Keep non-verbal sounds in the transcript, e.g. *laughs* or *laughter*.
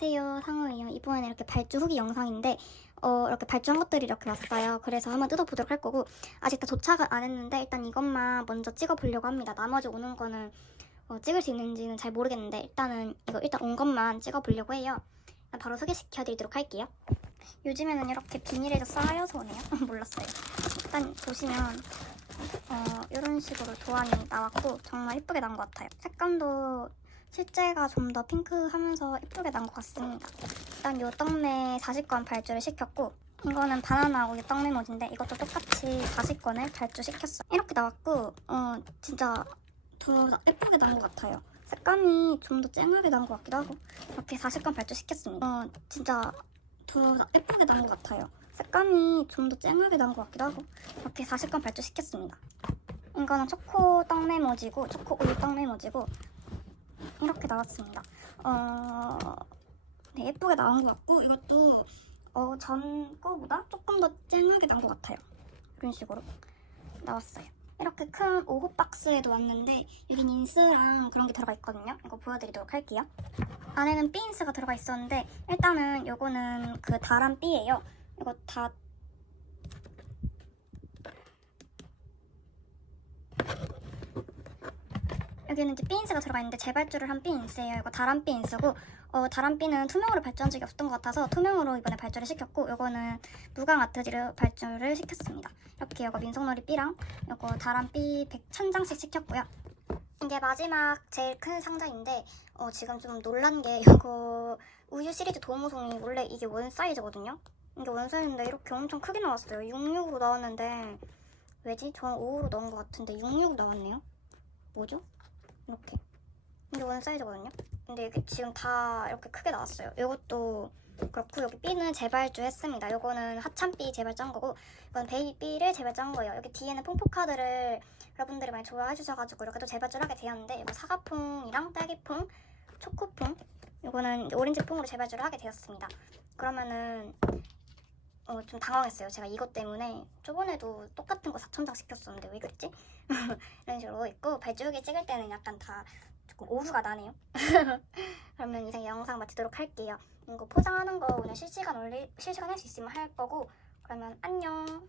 안녕하세요. 상우예요. 이번에는 이렇게 발주 후기 영상인데 어, 이렇게 발주한 것들이 이렇게 왔어요. 그래서 한번 뜯어보도록 할 거고 아직 다 도착은 안 했는데 일단 이것만 먼저 찍어보려고 합니다. 나머지 오는 거는 어, 찍을 수 있는지는 잘 모르겠는데 일단은 이거 일단 온 것만 찍어보려고 해요. 바로 소개시켜 드리도록 할게요. 요즘에는 이렇게 비닐에도 쌓여서 오네요. *laughs* 몰랐어요. 일단 보시면 어, 이런 식으로 도안이 나왔고 정말 예쁘게 난것 같아요. 색감도 실제가 좀 더 핑크하면서 예쁘게 난 것 같습니다. 일단 요 떡메 40건 발주를 시켰고 이거는 바나나 우유 떡메 모지인데 이것도 똑같이 40건을 발주시켰어요. 이렇게 나왔고 어 진짜 더 예쁘게 난 것 같아요. 색감이 좀 더 쨍하게 난 것 같기도 하고 이렇게 40건 발주시켰습니다. 어 진짜 더 예쁘게 난 것 같아요. 색감이 좀 더 쨍하게 난 것 같기도 하고 이렇게 40건 발주시켰습니다. 이거는 초코 떡메 모지고 초코 우유 떡메 모지고 이렇게 나왔습니다. 어, 네, 예쁘게 나온 것 같고 이것도 어, 전 거보다 조금 더 쨍하게 난 것 같아요. 이런 식으로 나왔어요. 이렇게 큰 5호 박스에도 왔는데 여기 인스랑 그런 게 들어가 있거든요. 이거 보여드리도록 할게요. 안에는 삐인스가 들어가 있었는데 일단은 요거는 그 다란 삐예요. 이거 다 여기는 이제 삐인스가 들어가 있는데 재발주를 한 삐인스예요. 이거 다란 삐인스고 어, 다란 삐는 투명으로 발주한 적이 없던 것 같아서 투명으로 이번에 발주를 시켰고 이거는 무광 아트지를 발주를 시켰습니다. 이렇게 이거 민속놀이 삐랑 이거 다란 삐 100,000장씩 시켰고요. 이게 마지막 제일 큰 상자인데 어, 지금 좀 놀란 게 이거 우유 시리즈 도무송이 원래 이게 원 사이즈거든요. 이게 원 사이즈인데 이렇게 엄청 크게 나왔어요. 66으로 나왔는데 왜지? 저는 5으로 넣은 것 같은데 66 나왔네요. 뭐죠? 이렇게. 이게 원 사이즈거든요. 근데 이게 지금 다 이렇게 크게 나왔어요. 이것도 그렇고 여기 B는 재발주 했습니다. 이거는 하참 B 재발 짠 거고 이건 베이비 B를 재발 짠 거예요. 여기 뒤에는 퐁포카드를 여러분들이 많이 좋아해 주셔가지고 이렇게 또 재발주를 하게 되었는데 이거 사과퐁이랑 딸기퐁 초코퐁 이거는 오렌지퐁으로 재발주를 하게 되었습니다. 그러면은 어, 좀 당황했어요. 제가 이것 때문에 저번에도 똑같은 거 4천장 시켰었는데 왜 그랬지? *laughs* 이런 식으로 있고 발주기 찍을 때는 약간 다 조금 오후가 나네요. *laughs* 그러면 이상 영상 마치도록 할게요. 이거 포장하는 거 오늘 실시간 올리 실시간 할 수 있으면 할 거고 그러면 안녕.